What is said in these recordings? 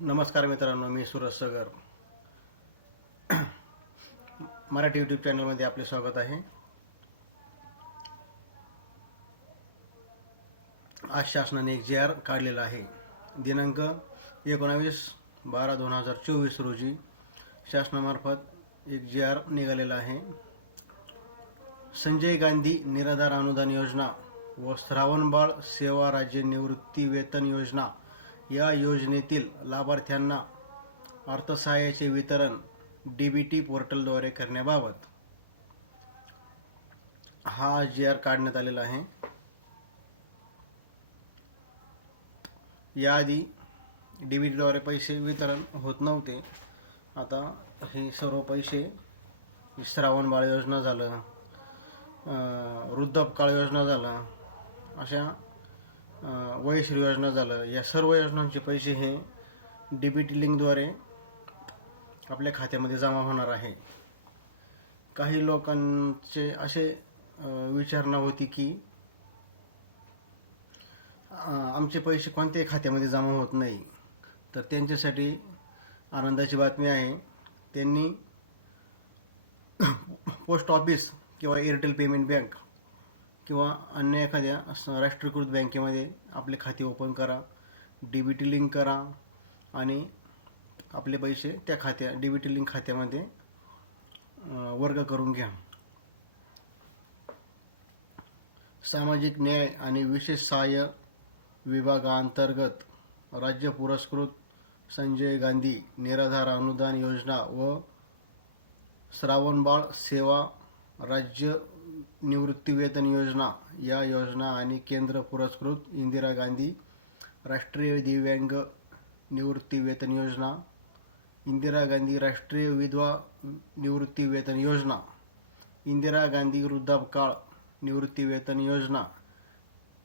नमस्कार मित्रांनो, मी सूरज सगर मराठी यूट्यूब चॅनलमध्ये आपले स्वागत आहे. आज शासनाने एक GR काढलेला आहे. दिनांक 19/12/2024 रोजी शासनामार्फत एक GR निघालेला आहे. संजय गांधी निराधार अनुदान योजना व श्रावणबाळ सेवा राज्य निवृत्ती वेतन योजना या योजनेतील लाभार्थ्यांना अर्थसहाय्याचे वितरण DBT पोर्टलद्वारे करण्याबाबत हा GR काढण्यात आलेला आहे. याआधी DBTद्वारे पैसे वितरण होत नव्हते. आता हे सर्व पैसे श्रावणबाळ योजना झालं, वृद्धापकाळ योजना झालं, अशा वयश्री योजना झालं, या सर्व योजनांचे पैसे हे DBT लिंकद्वारे आपल्या खात्यामध्ये जमा होणार आहे. काही लोकांचे असे विचारणा होती की आमचे पैसे कोणत्याही खात्यामध्ये जमा होत नाही. तर त्यांच्यासाठी आनंदाची बातमी आहे. त्यांनी पोस्ट ऑफिस किंवा एअरटेल पेमेंट बँक किंवा अन्य एखाद्या राष्ट्रीयकृत बँकेमध्ये आपले खाते ओपन करा, DBT लिंक करा आणि आपले पैसे त्या DBT लिंक खात्यामध्ये वर्ग करून घ्या. सामाजिक न्याय आणि विशेष सहाय्य विभागांतर्गत राज्य पुरस्कृत संजय गांधी निराधार अनुदान योजना व श्रावणबाळ सेवा राज्य निवृत्ती वेतन योजना या योजना आणि केंद्र पुरस्कृत इंदिरा गांधी राष्ट्रीय दिव्यांग निवृत्ती वेतन योजना, इंदिरा गांधी राष्ट्रीय विधवा निवृत्ती वेतन योजना, इंदिरा गांधी वृद्धापकाळ निवृत्ती वेतन योजना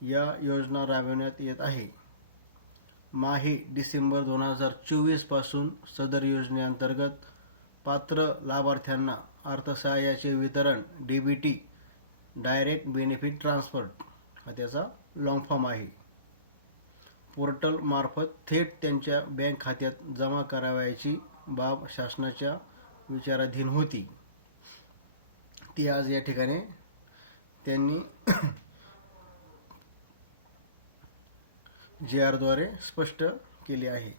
या योजना राबविण्यात येत आहे. माहे डिसेंबर 2024 पासून सदर योजनेअंतर्गत पात्र लाभार्थ्यांना अर्थसहाय्याचे वितरण DBT डायरेक्ट बेनिफिट ट्रान्सफर हा त्याचा लॉंग फॉर्म आहे. पोर्टल मार्फत थेट त्यांच्या बँक खात्यात जमा करावयाची बाब शासनाच्या विचाराधीन होती. ती आज या ठिकाणी त्यांनी GR द्वारे स्पष्ट केली आहे.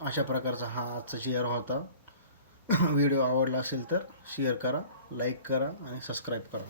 अशा प्रकारचा हा आजचा GR होता. व्हिडिओ आवडला असेल तर शेअर करा, लाईक करा आणि सबस्क्राईब करा.